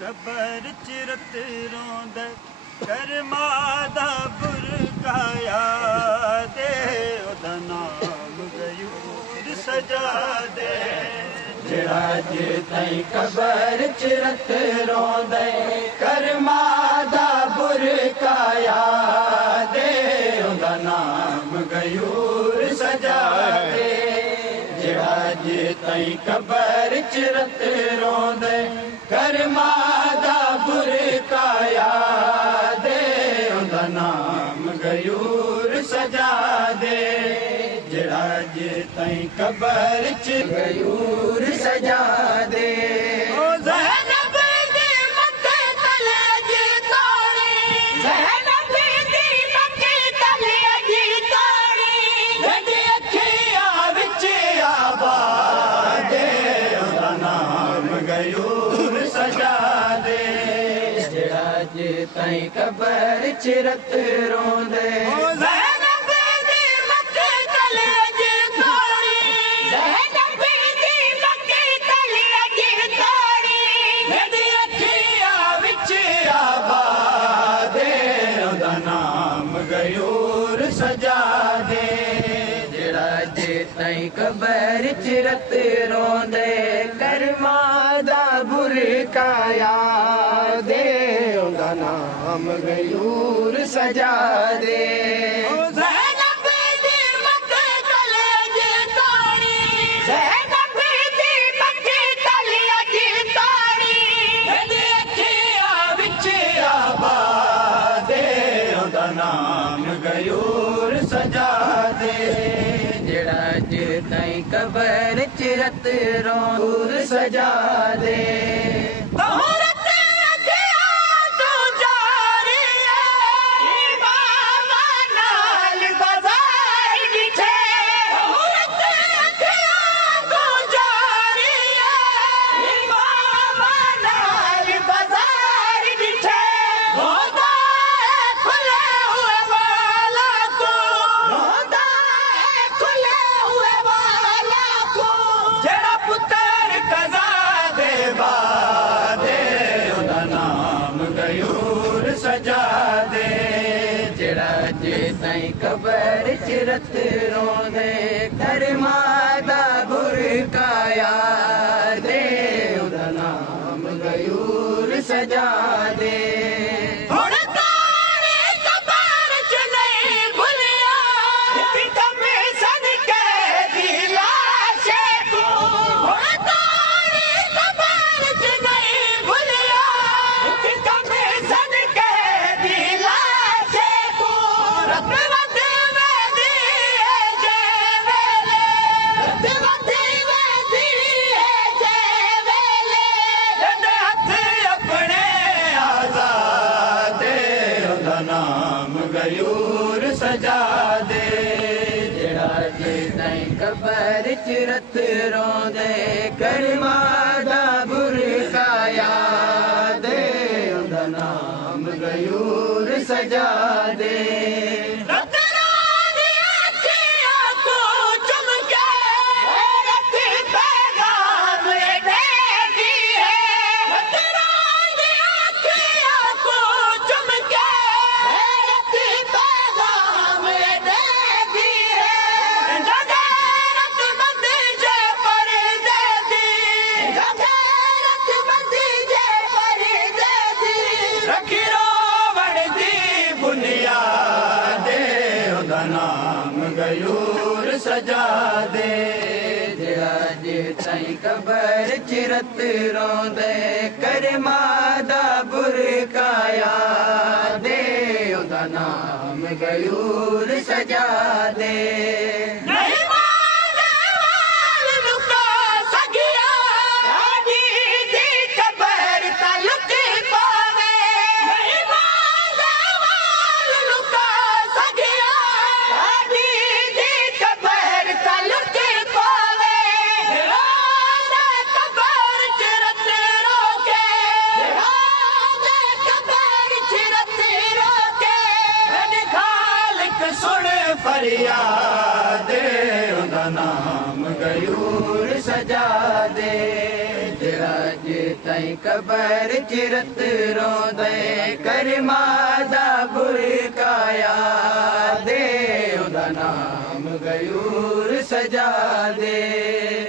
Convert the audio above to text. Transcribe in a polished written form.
cover चिरत रोंद Karma दा बुरकाया दे ओदा नाम गयूर सजा दे जिहड़ा जे ताईं कबर चिरत रोंद करमा दा बुरकाया दे ओदा नाम गयूर सजा दे जिहड़ा जे ताईं कबर चिरत रोंद करमा दा बुरकाया दे ओदा नाम गयूर सजा दे जिहड़ा जे ताईं कबर च गयूर सजा दे ताईं कबर चिरत रोंदे गयूर सजा दे जिहड़ा जे ताईं कबर चिरत रोंदे करमा दा बुरकाया दे ओदा नाम गयूर सजा दे नाम गयूर सजा दे जिहड़ा जे ताईं कबर चिरत रोंदे सजा दे सजा दे जिहड़ा जे ताईं कबर चिरत रोंदे करमा दा बुरकाया दे ओदा नाम गयूर सजा दे नाम गयूर सजा दे जिहड़ा जे ताईं कबर चिरत रोंदे करमा दा बुरकाया दे ओदा नाम गयूर सजा दे नाम गयूर सजा दे जिहड़ा जे ताईं कबर चिरत रोंदे करमा दा बुरकाया दे ओदा नाम गयूर सजा दे फरियाद ओदा नाम गयूर सजा दे जिहड़ा ਜਿਹੜਾ ਜੇ ਤਾਈਂ ਕਬਰ ਚ ਰਤ ਰੋਂਦੇ ਕਰਮਾ ਦਾ ਬੁਰਕਾਇਆ ਦੇ ਉਹਦਾ ਨਾਮ ਗਯੂਰ ਸਜਾ ਦੇ